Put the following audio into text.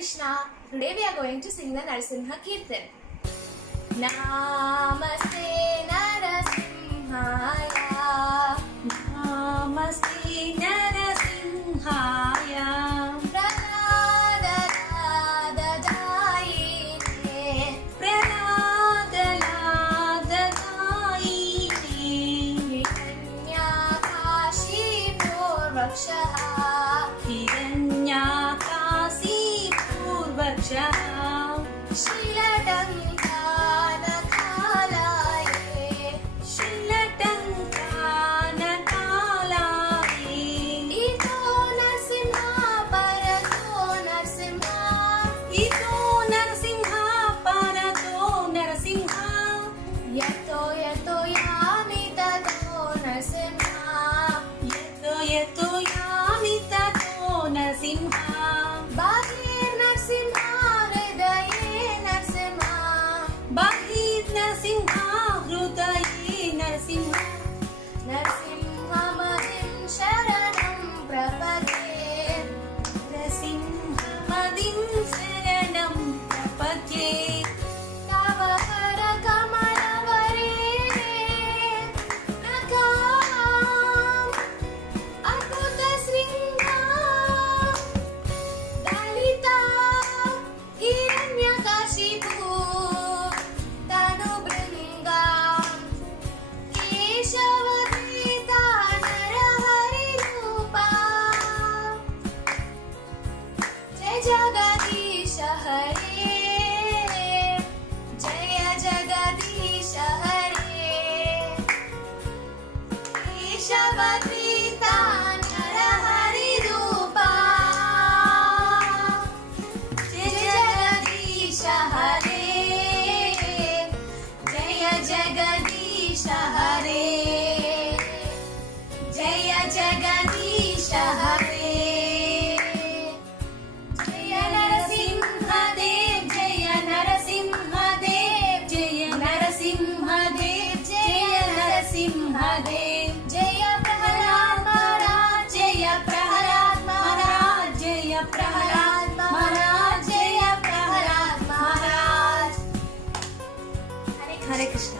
Krishna. Today we are going to sing the Narasimha Kirtan. Namaste Narasimhaya, Namaste Narasimhaya, Pranadadadayine, Pranadaladadayine, Hiranyakashipurvakshaha, Hiranyakashipurvakshaha, Shilatankanakalaye, Shilatankanakalaye, Ito Narasimha Parato Narasimha, Ito Narasimha Parato Narasimha, Yato Yato Yami Tato Narasimha, Yato Yato Yami Tato Narasimha, Bahir Narasimha Hridaye Narasimha, Bahir Narasimha Hrudaye Narasimha, Narasimhamadim Sharanam Prapade, Narasimhadim Sharanam Prapadye, Navahara Kamalavare Nakam Adbhuta Sringam Dalita Hiranyakashipu Tanu Bringam Keshavadita Narahari Rupa Jai Jagadisha Hare Jaya Jagadisha Hare Keshavadita Narahari Rupa Jaya Jagadisha Hare Jaya Jagadisha Hare Jaya Jagadisha Hare Jaya Narasimha Dev Jaya Narasimha Dev Jaya Narasimha Dev Jaya Narasimha Dev Jaya Prahalad Maharaj Jaya Prahalad Maharaj Jaya Prahalad Maharaj Jaya Prahalad Maharaj. Hare Krishna.